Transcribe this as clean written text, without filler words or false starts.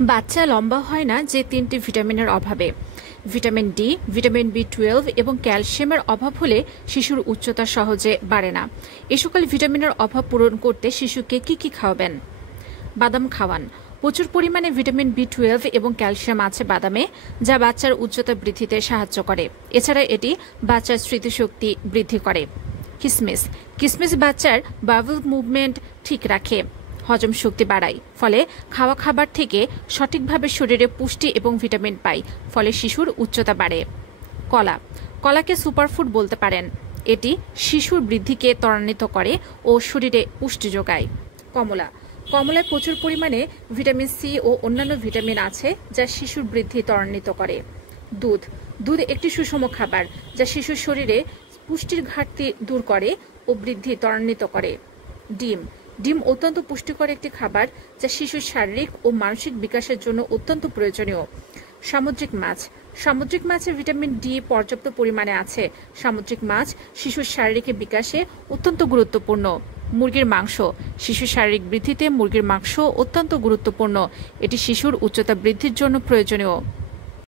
বাচ্চা লম্বা হয় না যে তিনটি ভিটামিনের অভাবে। ভিটামিন ডি, ভিটামিন বি12 এবং ক্যালসিয়ামের অভাব হলে শিশুর উচ্চতা সহজে বাড়ে না। এ সকল ভিটামিনের অভাব পূরণ করতে শিশুকে কি খাওয়াবেন? বাদাম খাওয়ান। প্রচুর পরিমাণে ভিটামিন বি12 এবং ক্যালসিয়াম আছে বাদামে, যা বাচ্চার উচ্চতা বৃদ্ধিতে সাহায্য করে। এছাড়া এটি বাচ্চার স্মৃতিশক্তি বৃদ্ধি করে। কিশমিশ। কিশমিশ বাচ্চার বাউল মুভমেন্ট ঠিক রাখে, হজম শক্তি বাড়ায়, ফলে খাওয়া খাবার থেকে সঠিকভাবে শরীরে পুষ্টি এবং ভিটামিন পায়, ফলে শিশুর উচ্চতা বাড়ে। কলা। কলাকে সুপারফুড বলতে পারেন। এটি শিশুর বৃদ্ধিকে ত্বরান্বিত করে ও শরীরে পুষ্টি যোগায়। কমলা। কমলায় প্রচুর পরিমাণে ভিটামিন সি ও অন্যান্য ভিটামিন আছে, যা শিশুর বৃদ্ধি ত্বরান্বিত করে। দুধ। দুধ একটি সুষম খাবার, যা শিশুর শরীরে পুষ্টির ঘাটতি দূর করে ও বৃদ্ধি ত্বরান্বিত করে। ডিম। ডিম অত্যন্ত পুষ্টিকর একটি খাবার, যা শিশুর শারীরিক ও মানসিক বিকাশের জন্য অত্যন্ত প্রয়োজনীয়। সামুদ্রিক মাছ। সামুদ্রিক মাছে ভিটামিন ডি পর্যাপ্ত পরিমাণে আছে। সামুদ্রিক মাছ শিশুর শারীরিক বিকাশে অত্যন্ত গুরুত্বপূর্ণ। মুরগির মাংস। শিশুর শারীরিক বৃদ্ধিতে মুরগির মাংস অত্যন্ত গুরুত্বপূর্ণ। এটি শিশুর উচ্চতা বৃদ্ধির জন্য প্রয়োজনীয়।